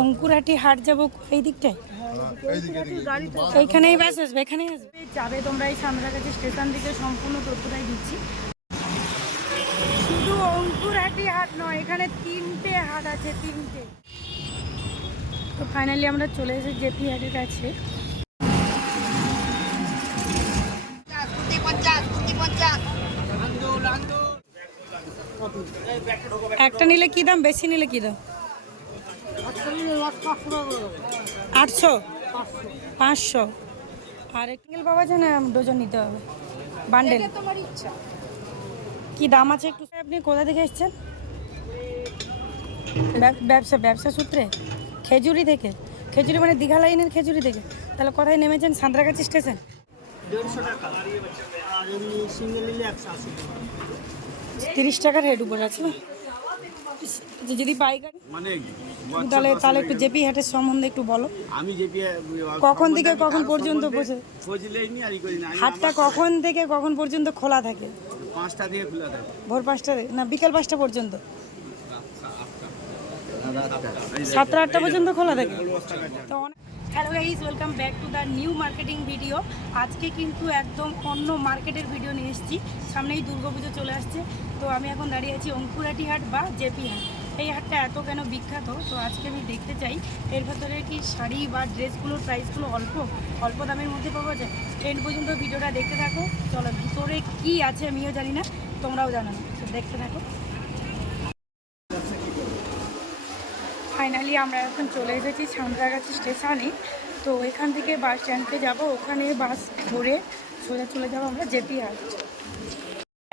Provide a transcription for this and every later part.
অঙ্কুরাটি হাট যাব এই দিকটায়? এইখানেই বাস আসবে, এখানেই আসবে। যাবে তোমরা এই সামরাগাছি স্টেশন থেকে সম্পূর্ণ তথ্যটাই দিচ্ছি। শুধু অঙ্কুরহাটি হাট নয়, এখানে তিনটে হাট আছে, তিনটে। তো ফাইনালি আমরা চলে এসেছি জেপি হাটের কাছে। একটা নিলে কি দাম, বেশি নিলে কি দাম? আটশো? পাঁচশো। আর সিঙ্গেল পাওয়া যায় না ডজন নিতে হবে। বান্ডেল কি দাম আছে একটু আপনি কোথা থেকে এসেছেন? ব্যব- ব্যবসা ব্যবসা সূত্রে? খেজুরি থেকে। খেজুরি মানে দীঘা লাইনের খেজুরি থেকে। তাহলে কোথায় নেমেছেন? সাঁতরাগাছি স্টেশন? তিরিশ টাকার হেড উপর আছে যদি পাইকারি মানে তাহলে তাহলে একটু জেপি হাটের সম্বন্ধে একটু বলো। আমি যে কখন থেকে কখন পর্যন্ত বসে? হাটটা কখন থেকে কখন পর্যন্ত খোলা থাকে? পাঁচটা থেকে খোলা থাকে। ভোর পাঁচটা না বিকেল পাঁচটা পর্যন্ত? সাতটা আটটা পর্যন্ত খোলা থাকে? তো hello guys welcome back to the new marketing video আজকে কিন্তু একদম অন্য মার্কেটের ভিডিও নিয়ে এসেছি। সামনেই দুর্গাপুজো চলে আসছে। তো আমি এখন দাঁড়িয়ে আছি অঙ্কুরাটি হাট বা জেপি হাট। এই হাটটা এত কেন বিখ্যাত? তো আজকে আমি দেখতে চাই, এর ভেতরে কি শাড়ি বা ড্রেসগুলোর প্রাইসগুলো অল্প? অল্প দামের মধ্যে পাওয়া যায় ট্রেন পর্যন্ত ভিডিওটা দেখতে থাকো। চলো, ভিতরে কি আছে আমিও জানি না, তোমরাও জানো না। দেখতে থাকো। ফাইনালি আমরা এখন চলে এসেছি সাঁতরাগাছি স্টেশনে। তো এখান থেকে বাস স্ট্যান্ডে যাব। ওখানে বাস ধরে সোজা চলে যাব আমরা জেপি হাট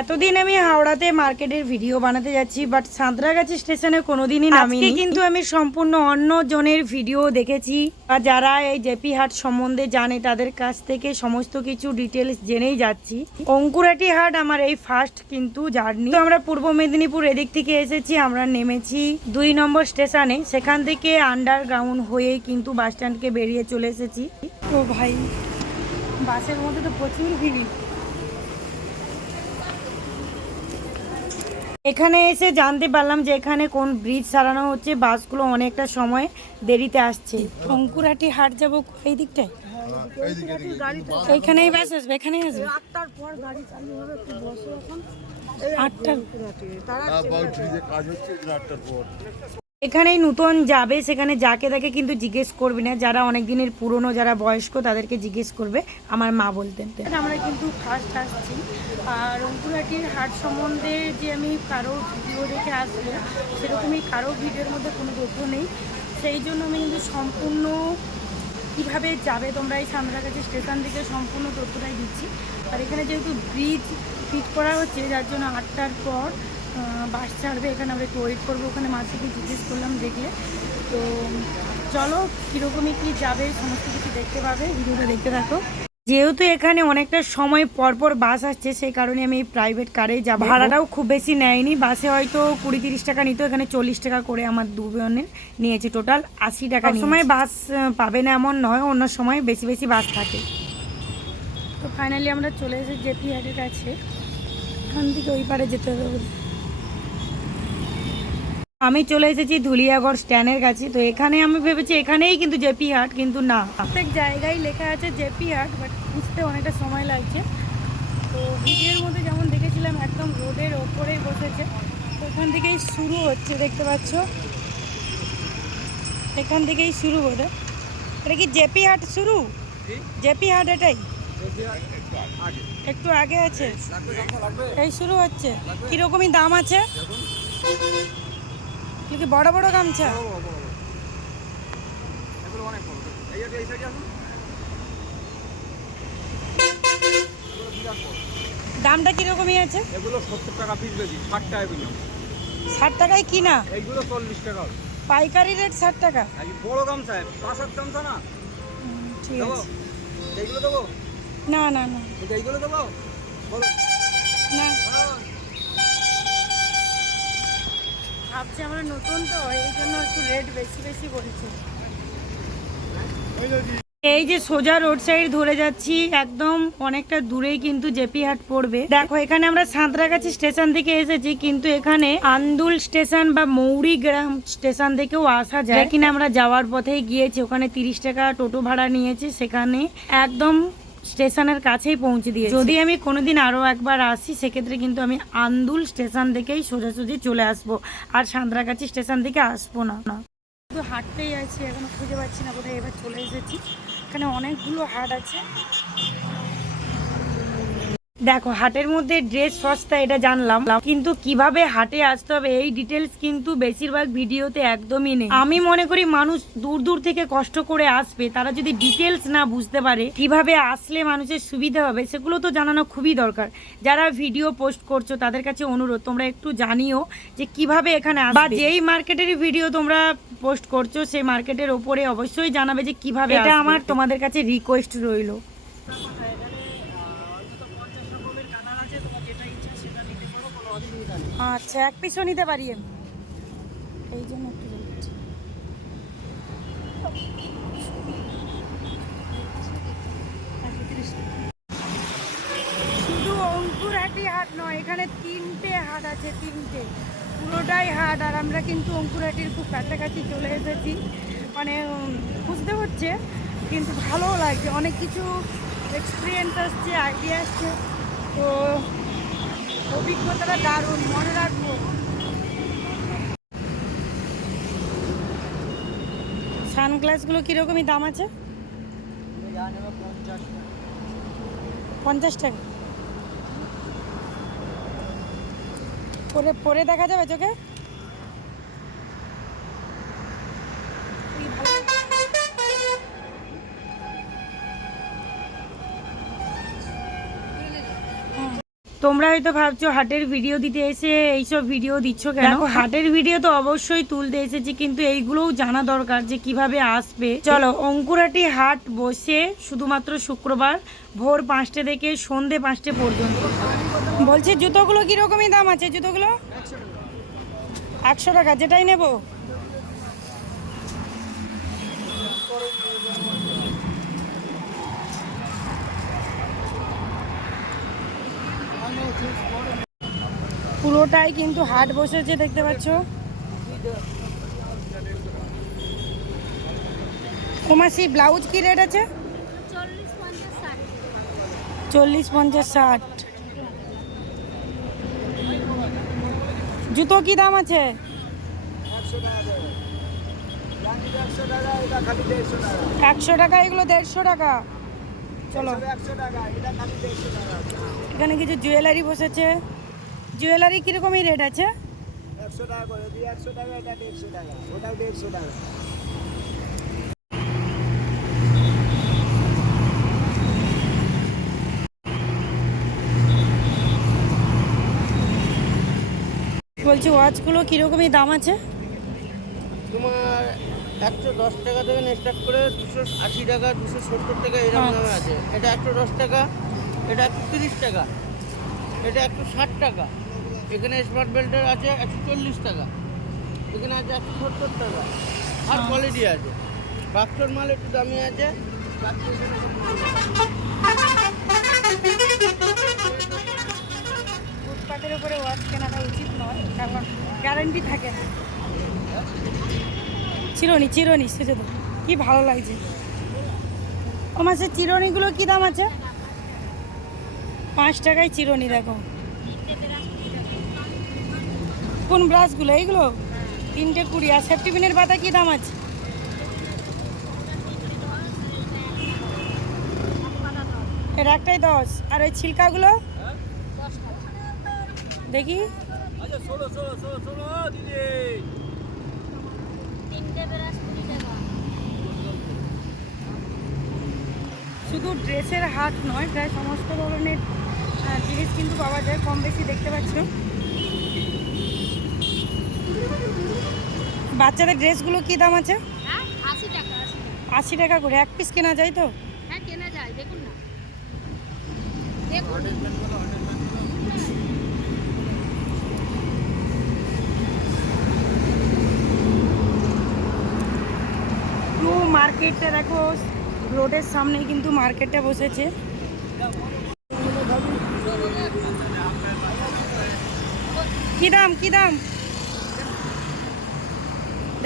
এতদিন আমি হাওড়াতে মার্কেটের ভিডিও বানাতে যাচ্ছি বাট সাঁতরাগাছি স্টেশনে কোনোদিনই নামিনি। কিন্তু আমি সম্পূর্ণ অন্য জনের ভিডিও দেখেছি। আর যারা এই জেপি হাট সম্বন্ধে জানে তাদের কাছ থেকে সমস্ত কিছু ডিটেলস জেনেই যাচ্ছি। অঙ্কুরাটি হাট আমার এই ফার্স্ট কিন্তু জার্নি তো আমরা পূর্ব মেদিনীপুর এদিক থেকে এসেছি আমরা নেমেছি দুই নম্বর স্টেশনে। সেখান থেকে আন্ডারগ্রাউন্ড হয়ে কিন্তু বাস স্ট্যান্ডকে বেরিয়ে চলে এসেছি। তো ভাই বাসের মধ্যে তো প্রচুর ভিড়। এখানে এসে জানতে পারলাম যে এখানে কোন ব্রিজ সারানো হচ্ছে বাসগুলো অনেকটা সময় দেরিতে আসছে। শঙ্কুরাটি হাট যাব এই দিকটায়? এইখানেই বাস আসবে এখানেই আসবে? আটটার পর গাড়ি চালু হবে একটু বসো এখন। আটটার তারা কাজ হচ্ছে আটটার পর। এখানেই নতুন যাবে, সেখানে যাকে তাকে কিন্তু জিজ্ঞেস করবি না। যারা অনেক দিনের পুরনো, যারা বয়স্ক, তাদেরকে জিজ্ঞেস করবে, আমার মা বলতেন। আমরা কিন্তু ফার্স্ট আসছি। আর রংপুরহাটির হাট সম্বন্ধে যে আমি কারও ভিডিও দেখে আসব, সেরকমই কারও ভিডিওর মধ্যে কোনো তথ্য নেই। সেই জন্য আমি কিন্তু সম্পূর্ণ কীভাবে যাবে, তোমরা এই সামরাগাছি স্টেশন থেকে সম্পূর্ণ তথ্যটাই দিচ্ছি। আর এখানে যেহেতু ব্রিজ ফিট করা হচ্ছে, যার জন্য আটটার পর বাস ছাড়বে এখানে আমরা একটু ওয়েট করব ওখানে মাসিকে জিজ্ঞেস করলাম দেখলে। তো চলো কীরকমই কি যাবে সমস্ত কিছু দেখতে পাবে। ভিডিওটা দেখতে থাকো। যেহেতু এখানে অনেকটা সময় পর পর বাস আসছে সেই কারণে আমি প্রাইভেট কারে যাব ভাড়াটাও খুব বেশি নেয়নি। বাসে হয়তো কুড়ি তিরিশ টাকা নিত এখানে চল্লিশ টাকা করে আমার দুজনের নিয়েছে টোটাল আশি টাকা সময় বাস পাবে না এমন নয় অন্য সময় বেশি বেশি বাস থাকে। তো ফাইনালি আমরা চলে এসেছি জেপি হাটের কাছে এখান থেকে ওই পারে যেতে হবে। আমি চলে এসেছি ধুলিয়াগড় স্ট্যান্ডের কাছে। তো এখানে আমি ভেবেছি এখানেই কিন্তু জেপি হাট কিন্তু না। প্রত্যেক জায়গায় লেখা আছে জেপি হাট বাট বুঝতে অনেকটা সময় লাগছে। তো ভিডিওর মধ্যে যেমন দেখেছিলাম একদম রোডের ওপরেই বসেছে। তো এখান থেকেই শুরু হচ্ছে দেখতে পাচ্ছ? এখান থেকেই শুরু বোধ এটা কি জেপি হাট শুরু? জেপি হাট এটাই? একটু আগে। আছে? এই শুরু হচ্ছে। কিরকমই দাম আছে? কি বড় বড় গামছা? দামটা কিরকমই আছে? এগুলো সত্তর টাকা পিস বেশি ষাট টাকা কিলো ষাট টাকায় কিনা? এইগুলো চল্লিশ টাকা পাইকারি রেট ষাট টাকা? এই বড় গামছা পাঁচ হাত গামছা না? ঠিক আছে। এইগুলো দেবো? না না না। এইগুলো দেবো? বলো। না। ভাবছি নতুন তো, এই জন্য একটু রেট বেশি বেশি বলছে। এই যে সোজা রোড সাইড ধরে যাচ্ছি, একদম অনেকটা দূরেই কিন্তু জেপি হাট পড়বে। দেখো, এখানে আমরা সাঁতরাগাছি স্টেশন থেকে এসেছি, কিন্তু এখানে আন্দুল স্টেশন বা মৌরি গ্রাম স্টেশন থেকেও আসা যায়। কিনা আমরা যাওয়ার পথেই গিয়েছি, ওখানে তিরিশ টাকা টোটো ভাড়া নিয়েছে, সেখানে একদম স্টেশনের কাছেই পৌঁছে দিয়ে যদি আমি কোনোদিন আরও একবার আসি সেক্ষেত্রে কিন্তু আমি আন্দুল স্টেশন থেকেই সোজাসুজি চলে আসব আর সাঁতরাগাছি স্টেশন থেকে আসব না। শুধু হাঁটতেই আছি এখনও খুঁজে পাচ্ছি না বোধহয় এবার চলে এসেছি। এখানে অনেকগুলো হাট আছে। দেখো হাটের মধ্যে ড্রেস সস্তা এটা জানলাম। কিন্তু কীভাবে হাটে আসতে হবে এই ডিটেলস কিন্তু বেশিরভাগ ভিডিওতে একদমই নেই। আমি মনে করি মানুষ দূর দূর থেকে কষ্ট করে আসবে তারা যদি ডিটেলস না বুঝতে পারে কীভাবে আসলে মানুষের সুবিধা হবে সেগুলো তো জানানো খুবই দরকার। যারা ভিডিও পোস্ট করছ তাদের কাছে অনুরোধ তোমরা একটু জানিও যে কীভাবে এখানে আসবে। বা যেই মার্কেটের ভিডিও তোমরা পোস্ট করছ সেই মার্কেটের ওপরে অবশ্যই জানাবে যে কীভাবে এটা আমার তোমাদের কাছে রিকোয়েস্ট রইল। আচ্ছা এক পিসও নিতে পারি আমি? এই জন্য একটু শুধু অঙ্কুরহাটি হাট নয়, এখানে তিনটে হাট আছে, তিনটে। পুরোটাই হাট, আর আমরা কিন্তু অঙ্কুরহাটির খুব কাছাকাছি চলে এসেছি। মানে বুঝতে হচ্ছে, কিন্তু ভালোও লাগছে। অনেক কিছু এক্সপিরিয়েন্স আসছে আইডিয়া আসছে। তো অভিজ্ঞতাটা দারুণ, মনে রাখব। সানগ্লাসগুলো কীরকমই দাম আছে? পঞ্চাশ টাকা। পরে পরে দেখা যাবে চোখে? তোমরা হয়তো ভাবছ হাটের ভিডিও দিতে এসে এইসব ভিডিও দিচ্ছ কেন? হাটের ভিডিও তো অবশ্যই তুলতে এসেছি কিন্তু এইগুলোও জানা দরকার যে কীভাবে আসবে। চলো অঙ্কুরাটি হাট বসে শুধুমাত্র শুক্রবার ভোর পাঁচটা থেকে সন্ধে পাঁচটা পর্যন্ত। বলছি জুতোগুলো কিরকমই দাম আছে? জুতোগুলো? একশো টাকা যেটাই নেব। পুরোটাই কিন্তু হাট বসেছে দেখতে পাচ্ছ। ওমাসি, ব্লাউজ কি রেট আছে? চল্লিশ, পঞ্চাশ, ষাট। জুতো কি দাম আছে? একশো টাকা, এগুলো দেড়শো টাকা। চলো। এখানে কিছু জুয়েলারি বসেছে। জুয়েলারি কিরকমই রেট আছে? একশো টাকা করে দুই একশো টাকা এটা দেড়শো টাকা ওটাও দেড়শো টাকা। বলছি ওয়াচগুলো কিরকমই দাম আছে? তোমার একশো দশ টাকা থেকে স্টার্ট করে দুশো আশি টাকা দুশো সত্তর টাকা এরকম আচ্ছা। দামে আছে। এটা একশো দশ টাকা এটা একশো তিরিশ টাকা এটা একশো ষাট টাকা। এখানে স্মার্ট বেল্টের আছে একশো চল্লিশ টাকা। এখানে আছে একশো সত্তর টাকা। আর কোয়ালিটি আছে। বাক্সর মাল একটু দামি আছে। ফুটপাতের উপরে ওয়াচ কেনাটা উচিত নয় কারণ গ্যারান্টি থাকে না। চিরনি চিরনি সেটা তো কি ভালো লাগছে। ও মাসে চিরনিগুলো কি দাম আছে? পাঁচ টাকায় চিরনি দেখো। কোন ব্রাশগুলো? এইগুলো? তিনটে কুড়ি। আর সেফটি পিনের পাতা কি দাম আছে? এর একটাই দশ। আর ওই ছিলকাগুলো? দেখি। শুধু ড্রেসের হাট নয়, প্রায় সমস্ত ধরনের জিনিস কিন্তু পাওয়া যায়। কম বেশি দেখতে পাচ্ছ। বাচ্চাদের ড্রেসগুলো কি দাম আছে? হ্যাঁ আশি টাকা করে এক পিস কেনা যায় তো? হ্যাঁ কেনা যায় দেখুন না। দেখুন। পুরো মার্কেটটা দেখো রোডের সামনেই কিন্তু মার্কেটটা বসেছে। কি দাম কি দাম?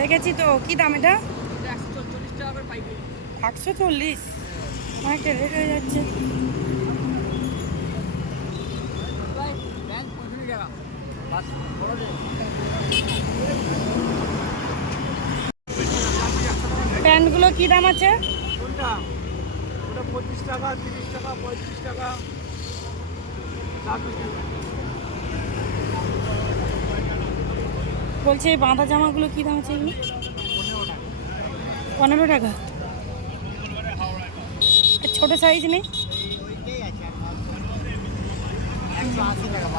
দেখেছি তো, কি দাম এটা? একশো চল্লিশ। অনেকটা রেট হয়ে যাচ্ছে। প্যান্টগুলো কি দাম আছে? পঁচিশ টাকা, তিরিশ টাকা, পঁয়ত্রিশ টাকা। বলছে এই বাঁধা জামাগুলো কী দাম আছে পনেরো টাকা। ছোটো সাইজ নেই? টাকা